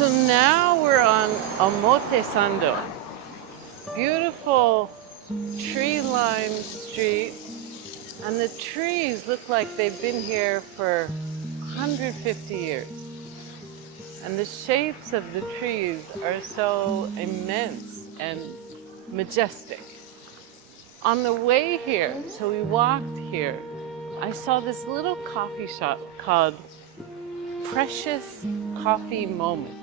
So now we're on Omotesando, beautiful tree-lined street, and the trees look like they've been here for 150 years. And the shapes of the trees are so immense and majestic. On the way here, so we walked here, I saw this little coffee shop called Precious Coffee Moments.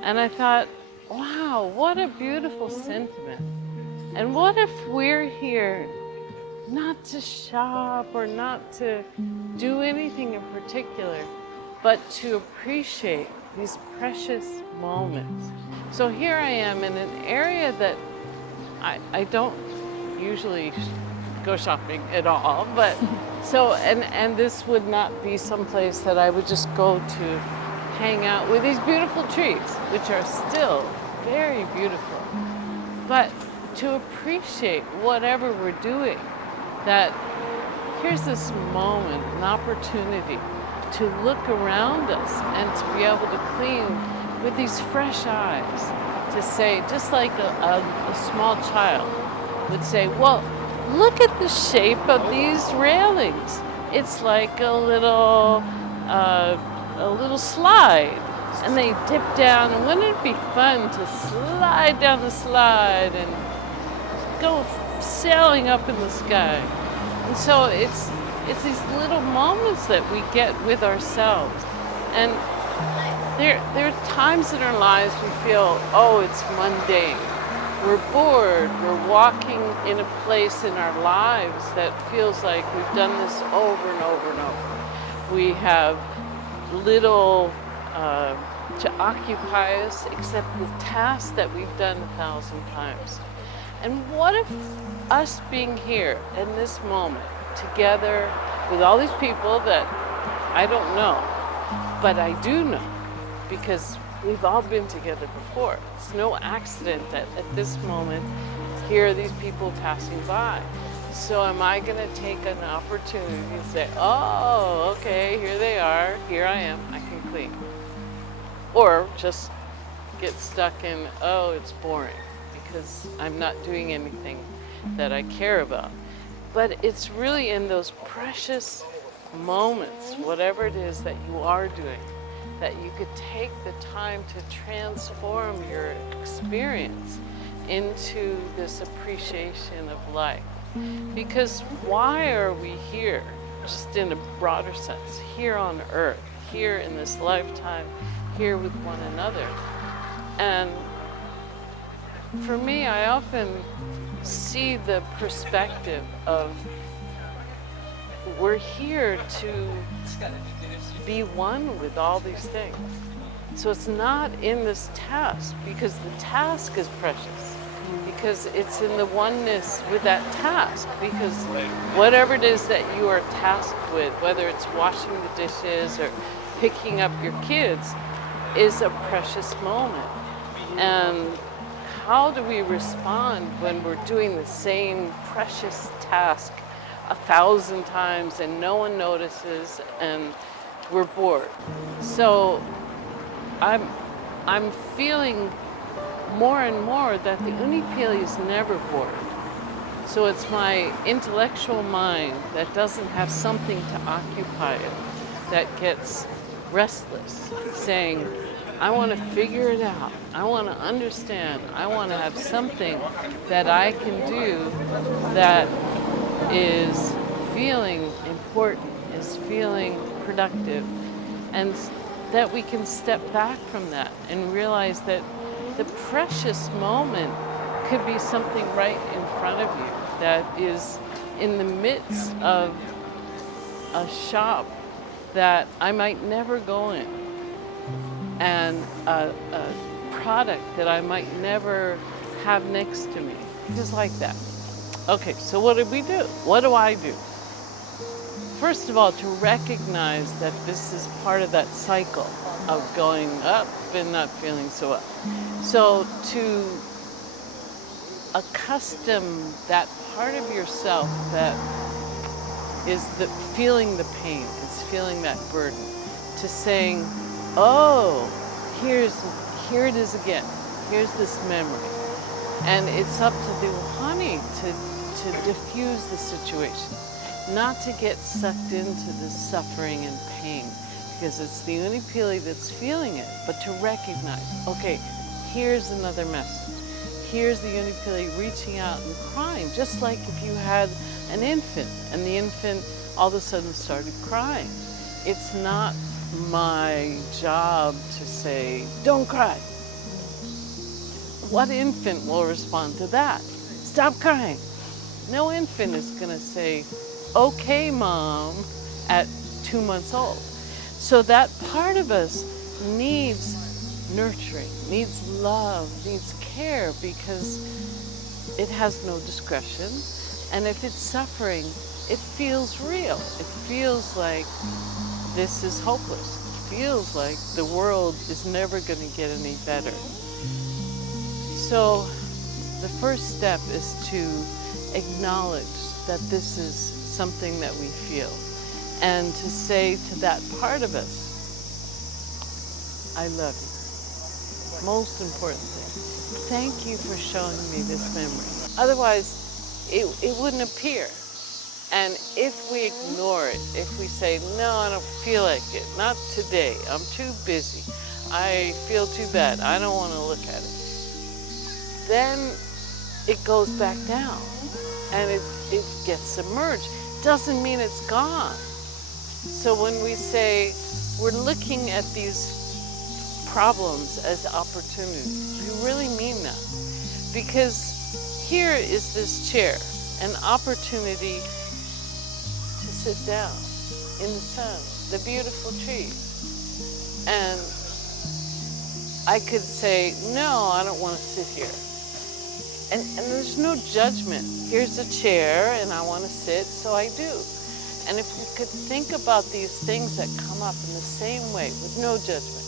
And I thought, wow, what a beautiful sentiment. And what if we're here not to shop or not to do anything in particular, but to appreciate these precious moments. So here I am in an area that I don't usually go shopping at all, but so, and this would not be someplace that I would just go to hang out with these beautiful trees, which are still very beautiful. But to appreciate whatever we're doing, that here's this moment, an opportunity to look around us and to be able to clean with these fresh eyes, to say, just like a small child would say, well, look at the shape of these railings. It's like a little slide, and they dip down, and wouldn't it be fun to slide down the slide and go sailing up in the sky? And so it's these little moments that we get with ourselves. And there are times in our lives we feel, oh, it's mundane. We're bored, we're walking in a place in our lives that feels like we've done this over and over and over. We have little to occupy us except the tasks that we've done 1,000 times. And what if us being here in this moment, together with all these people that I don't know, but I do know because we've all been together before. It's no accident that at this moment, here are these people passing by. So am I gonna take an opportunity and say, oh, okay, here they are, here I am, I can clean. Or just get stuck in, oh, it's boring because I'm not doing anything that I care about. But it's really in those precious moments, whatever it is that you are doing, that you could take the time to transform your experience into this appreciation of life. Because why are we here, just in a broader sense, here on earth, here in this lifetime, here with one another? And for me, I often see the perspective of we're here to be one with all these things. So it's not in this task, because the task is precious, because it's in the oneness with that task, because whatever it is that you are tasked with, whether it's washing the dishes or picking up your kids, is a precious moment. And how do we respond when we're doing the same precious task 1,000 times and no one notices and we're bored? So I'm feeling more and more that the Unipili is never bored. So it's my intellectual mind that doesn't have something to occupy it that gets restless, saying, I want to figure it out. I want to understand. I want to have something that I can do that is feeling important, is feeling productive, and that we can step back from that and realize that the precious moment could be something right in front of you that is in the midst of a shop that I might never go in, and a product that I might never have next to me, just like that. Okay, so what did we do? What do I do? First of all, to recognize that this is part of that cycle of going up and not feeling so up. So to accustom that part of yourself that is feeling the pain, is feeling that burden, to saying, oh, here's here it is again. Here's this memory. And it's up to the honey to diffuse the situation, not to get sucked into the suffering and pain, because it's the unipili that's feeling it, but to recognize, okay, here's another message. Here's the unipili reaching out and crying, just like if you had an infant and the infant all of a sudden started crying. It's not my job to say, don't cry. What infant will respond to that? Stop crying. No infant is going to say, okay, mom, at 2 months old. So that part of us needs nurturing, needs love, needs care, because it has no discretion. And if it's suffering, it feels real. It feels like this is hopeless. It feels like the world is never going to get any better. So the first step is to acknowledge that this is something that we feel, and to say to that part of us, I love you. Most important thing, thank you for showing me this memory. Otherwise, it wouldn't appear. And if we ignore it, if we say, no, I don't feel like it, not today, I'm too busy, I feel too bad, I don't want to look at it, then it goes back down and it gets submerged. Doesn't mean it's gone. So when we say we're looking at these problems as opportunities, we really mean that. Because here is this chair, an opportunity to sit down in the sun, the beautiful trees. And I could say, no, I don't want to sit here. And there's no judgment. Here's a chair and I want to sit, so I do. And if we could think about these things that come up in the same way, with no judgment,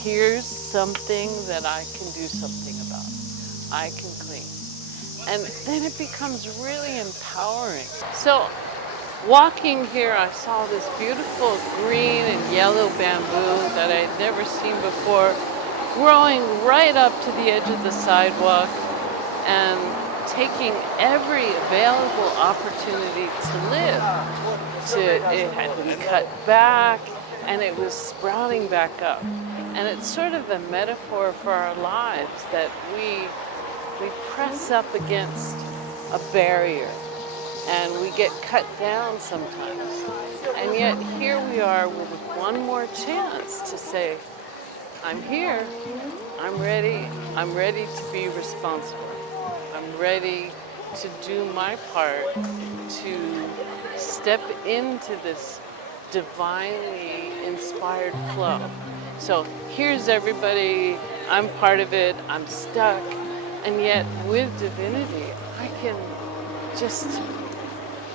here's something that I can do something about. I can clean. And then it becomes really empowering. So walking here, I saw this beautiful green and yellow bamboo that I'd never seen before, growing right up to the edge of the sidewalk, and taking every available opportunity to live. It had been cut back, and it was sprouting back up. And it's sort of a metaphor for our lives, that we press up against a barrier, and we get cut down sometimes. And yet here we are with one more chance to say, I'm here, I'm ready to be responsible. I'm ready to do my part to step into this divinely inspired flow. So here's everybody, I'm part of it, I'm stuck, and yet with divinity, I can just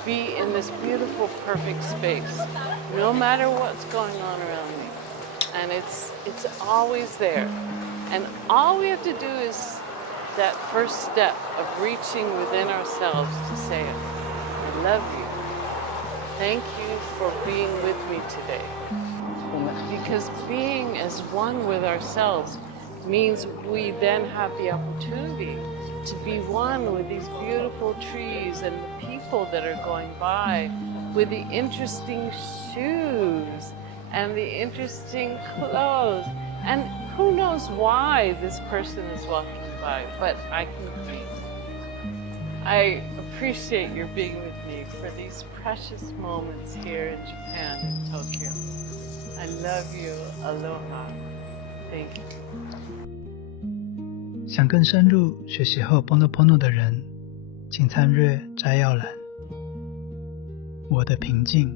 be in this beautiful, perfect space, no matter what's going on around me. And it's always there. And all we have to do is that first step of reaching within ourselves to say, I love you. Thank you for being with me today. Because being as one with ourselves means we then have the opportunity to be one with these beautiful trees and the people that are going by, with the interesting shoes and the interesting clothes. And who knows why this person is walking by, but I can breathe. I appreciate your being with me for these precious moments here in Japan, in Tokyo. I love you. Aloha. Thank you. 想更深入学习荷欧波诺波诺的人，请参阅摘要栏。我的平静